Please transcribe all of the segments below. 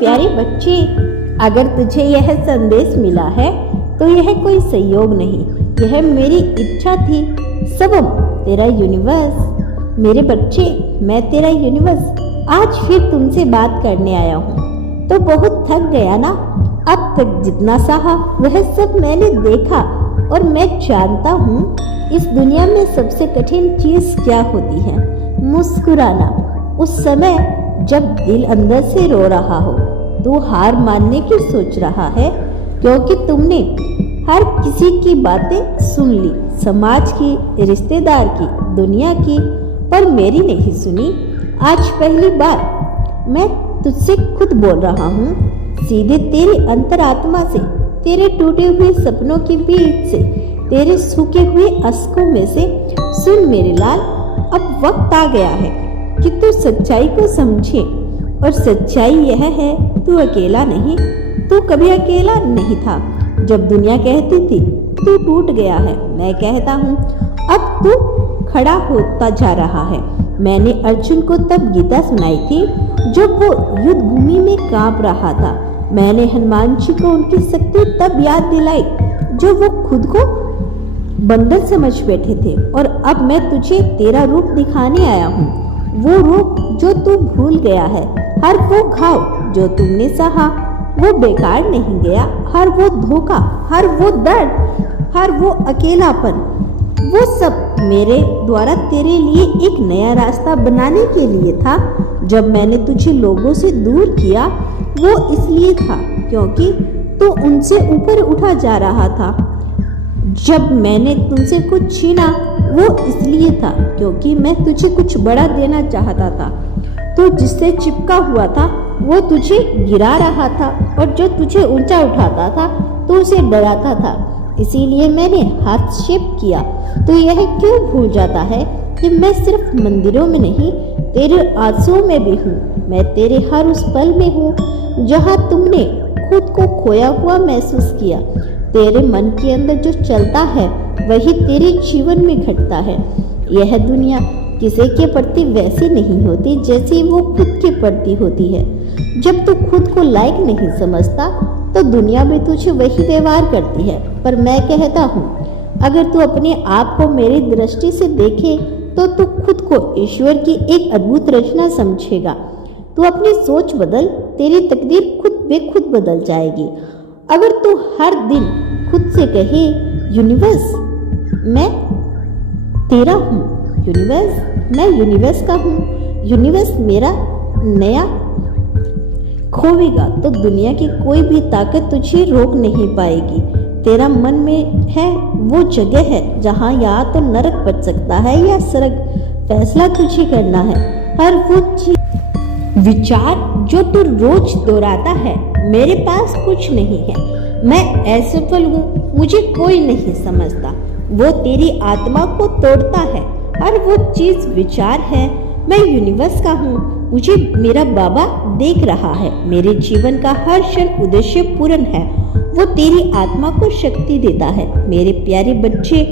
प्यारे बच्चे, अगर तुझे यह संदेश मिला है तो यह कोई संयोग नहीं, यह मेरी इच्छा थी। सबम तेरा यूनिवर्स। मेरे बच्चे, मैं तेरा यूनिवर्स आज फिर तुमसे बात करने आया हूँ। तो बहुत थक गया ना? अब तक जितना सहा वह सब मैंने देखा और मैं जानता हूँ इस दुनिया में सबसे कठिन चीज क्या होती है। मुस्कुराना। उस समय जब दिल अंदर से रो रहा हो, तू हार मानने की सोच रहा है क्योंकि तुमने हर किसी की बातें सुन ली, समाज की, रिश्तेदार की, दुनिया की, पर मेरी नहीं सुनी। आज पहली बार मैं तुझसे खुद बोल रहा हूँ, सीधे तेरी अंतरात्मा से, तेरे टूटे हुए सपनों के बीच से, तेरे सूखे हुए अश्कों में से। सुन मेरे लाल, अब वक्त आ गया है कि तू सच्चाई को समझे, और सच्चाई यह है, तू अकेला नहीं, तू कभी अकेला नहीं था। जब दुनिया कहती थी तू टूट गया है, मैं कहता हूँ अब तू खड़ा होता जा रहा है। मैंने अर्जुन को तब गीता सुनाई थी जब वो युद्ध भूमि में कांप रहा था। मैंने हनुमान जी को उनकी शक्ति तब याद दिलाई जब वो खुद को बंदर समझ बैठे थे। और अब मैं तुझे तेरा रूप दिखाने आया हूँ, वो रूप जो तू भूल गया है। हर वो घाव जो तुमने सहा वो बेकार नहीं गया। हर वो धोखा, हर वो दर्द, हर वो अकेलापन, वो सब मेरे द्वारा तेरे लिए एक नया रास्ता बनाने के लिए था। जब मैंने तुझे लोगों से दूर किया वो इसलिए था क्योंकि तू उनसे ऊपर उठा जा रहा था। जब मैंने तुमसे कुछ छीना वो इसलिए था क्योंकि मैं तुझे कुछ बड़ा देना चाहता था। तो जिससे चिपका हुआ था वो तुझे गिरा रहा था, और जो तुझे ऊंचा उठाता था तो उसे डराता था। इसीलिए मैंने हस्तक्षेप किया। तो यह क्यों भूल जाता है कि मैं सिर्फ मंदिरों में नहीं, तेरे आंसुओं में भी हूँ। मैं तेरे हर उस पल में हूँ जहाँ तुमने खुद को खोया हुआ महसूस किया। तेरे मन के अंदर जो चलता है वही तेरे जीवन में घटता है। यह दुनिया किसी के प्रति वैसी नहीं होती जैसी वो खुद के प्रति होती है। जब तू खुद को लायक नहीं समझता तो दुनिया भी तुझे वही व्यवहार करती है। पर मैं कहता हूँ, अगर तू अपने आप को मेरी दृष्टि से देखे तो तू खुद को ईश्वर की एक अद्भुत रचना समझेगा। तू अपनी सोच बदल, तेरी तकदीर खुद बेखुद बदल जाएगी। अगर तू हर दिन खुद से कहे, यूनिवर्स मैं तेरा हूँ, यूनिवर्स मैं यूनिवर्स का हूँ, यूनिवर्स मेरा नया खोवेगा, तो दुनिया की कोई भी ताकत तुझे रोक नहीं पाएगी। तेरा मन में है वो जगह है जहाँ या तो नरक बच सकता है या स्वर्ग। फैसला तुझे करना है। हर वो विचार जो तू रोज दोहराता है, मेरे पास कुछ नहीं है, मैं असफल हूँ, मुझे कोई नहीं समझता, वो तेरी आत्मा को तोड़ता है। हर वो चीज विचार है, मैं यूनिवर्स का हूँ, मुझे मेरा बाबा देख रहा है, मेरे जीवन का हर क्षण उद्देश्य पूर्ण है। वो तेरी आत्मा को शक्ति देता है। मेरे प्यारे बच्चे,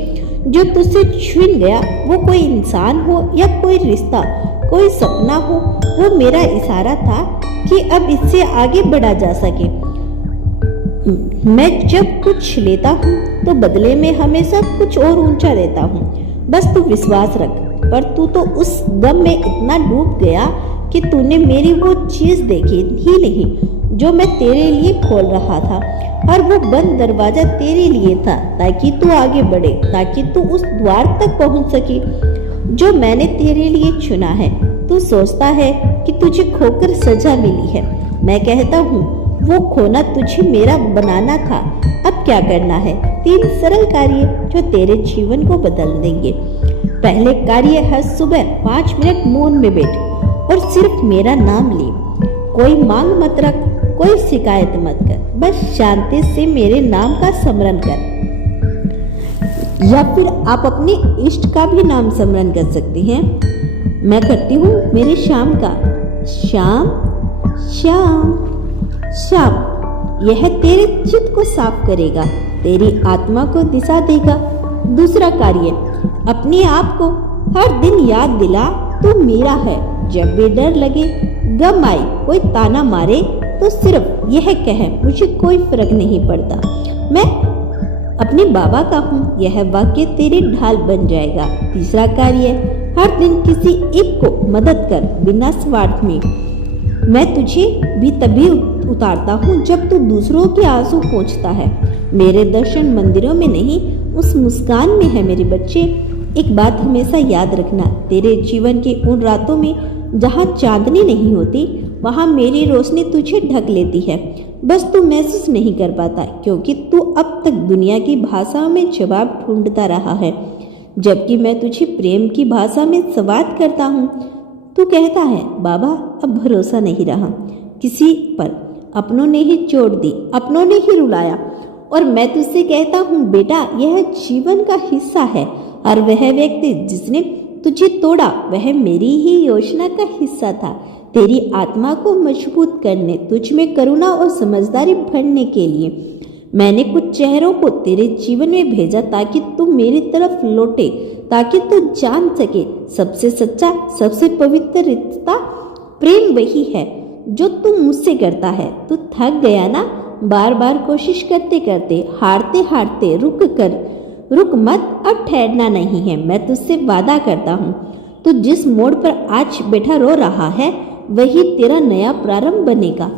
जो तुझसे छीन गया, वो कोई इंसान हो या कोई रिश्ता, कोई सपना हो, वो मेरा इशारा था कि अब इससे आगे बढ़ा जा सके। मैं जब कुछ लेता हूँ तो बदले में हमेशा कुछ और ऊंचा देता हूँ। बस तू विश्वास रख। पर तू तो उस गम में इतना डूब गया कि तूने मेरी वो चीज देखी ही नहीं जो मैं तेरे लिए खोल रहा था। और वो बंद दरवाजा तेरे लिए था ताकि तू आगे बढ़े, ताकि तू उस द्वार तक पहुंच सके जो मैंने तेरे लिए चुना है। तू सोचता है कि तुझे खोकर सजा मिली है। मैं कहता हूँ वो खोना तुझे मेरा बनाना था। अब क्या करना है? 3 सरल कार्य जो तेरे जीवन को बदल देंगे। पहले कार्य है, सुबह 5 मिनट मौन में बैठ और सिर्फ मेरा नाम ले। कोई मांग मत रख, कोई शिकायत मत कर, बस शांति से मेरे नाम का स्मरण कर। या फिर आप अपने इष्ट का भी नाम स्मरण कर सकती हैं। मैं करती हूँ मेरे शाम का। श्याम श्याम श्याम। यह तेरे चित्त को साफ करेगा, तेरी आत्मा को दिशा देगा। दूसरा कार्य, अपने आप को हर दिन याद दिला तू मेरा है, जब भी डर लगे, गम आए, कोई ताना मारे तो सिर्फ यह कह, मुझे कोई फर्क नहीं पड़ता, मैं अपने बाबा का हूँ। यह वाक्य तेरी ढाल बन जाएगा। तीसरा कार्य, हर दिन किसी एक को मदद कर, बिना स्वार्थ में। मैं तुझे भी तभी उतारता हूँ जब तू दूसरों के आंसू पोंछता है। मेरे दर्शन मंदिरों में नहीं, उस मुस्कान में है मेरे बच्चे। एक बात हमेशा याद रखना, तेरे जीवन की उन रातों में जहाँ चांदनी नहीं होती, वहाँ मेरी रोशनी तुझे ढक लेती है। बस तू महसूस नहीं कर पाता, क्योंकि तू अब तक दुनिया की भाषा में जवाब ढूंढता रहा है, जबकि मैं तुझे प्रेम की भाषा में संवाद करता हूँ। तू कहता है, बाबा अब भरोसा नहीं रहा किसी पर, अपनों ने ही चोट दी, अपनों ने ही रुलाया। और मैं तुझसे कहता हूँ, बेटा यह जीवन का हिस्सा है, और वह व्यक्ति जिसने तुझे तोड़ा वह मेरी ही योजना का हिस्सा था, तेरी आत्मा को मजबूत करने, तुझ में करुणा और समझदारी भरने के लिए। मैंने कुछ चेहरों को तेरे जीवन में भेजा ताकि तू मेरी तरफ लौटे, ताकि तू जान सके सबसे सच्चा, सबसे पवित्र रिश्ता प्रेम वही है जो तू मुझसे करता है। तू थक गया ना, बार बार कोशिश करते करते, हारते हारते रुक मत, अब ठहरना नहीं है। मैं तुझसे वादा करता हूँ, तू जिस मोड़ पर आज बैठा रो रहा है वही तेरा नया प्रारंभ बनेगा।